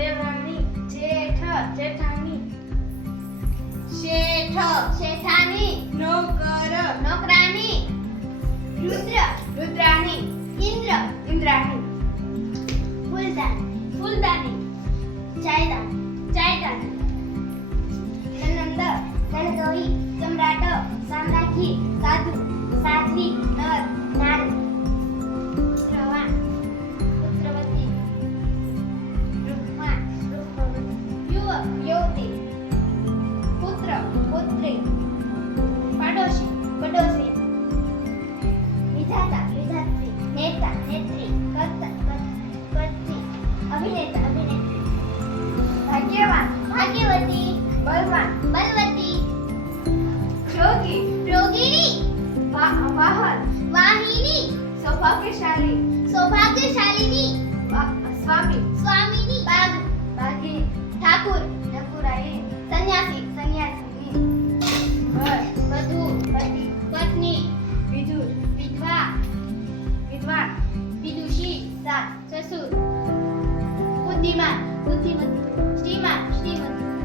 देवरानी, जेठ, जेठानी, शेठ, शेठानी, नोकर, नौकरानी, रुद्र, रुद्राणी, इंद्र, इंद्राणी, फुलदान, फुलदानी, चायदान, चायदानी, ननंद, नणगौरी, सम्राट, साम्राज्ञी, साधू, साध्वी, नर, नारी, पुत्रवान, पुत्रवती, रुक्मा, रुक्मवती, युवक, युवती, पुत्र, पुत्री, पाडोशी, पडोसी, विधाता, विधात्री, नेता, नेत्री, कर्ता, कर्ती, अभिनेता, अभिनेत्री, भाग्यवान, भाग्यवती, बलवान, बलवती, योगी, रोगिणी, वाहन, वाहिनी, सौभाग्यशाली, सौभाग्यशालिनी, स्वामी, स्वामिनी, बाग, बागी, ठाकुर, ठाकुराई, संन्यासी, संन्यासिनी, वधू, पती, पत्नी, विदुर, विधवा, विद्वान, विदुषी, ससुर, बुद्धिमान, बुद्धिमती, श्रीमान, श्रीमती,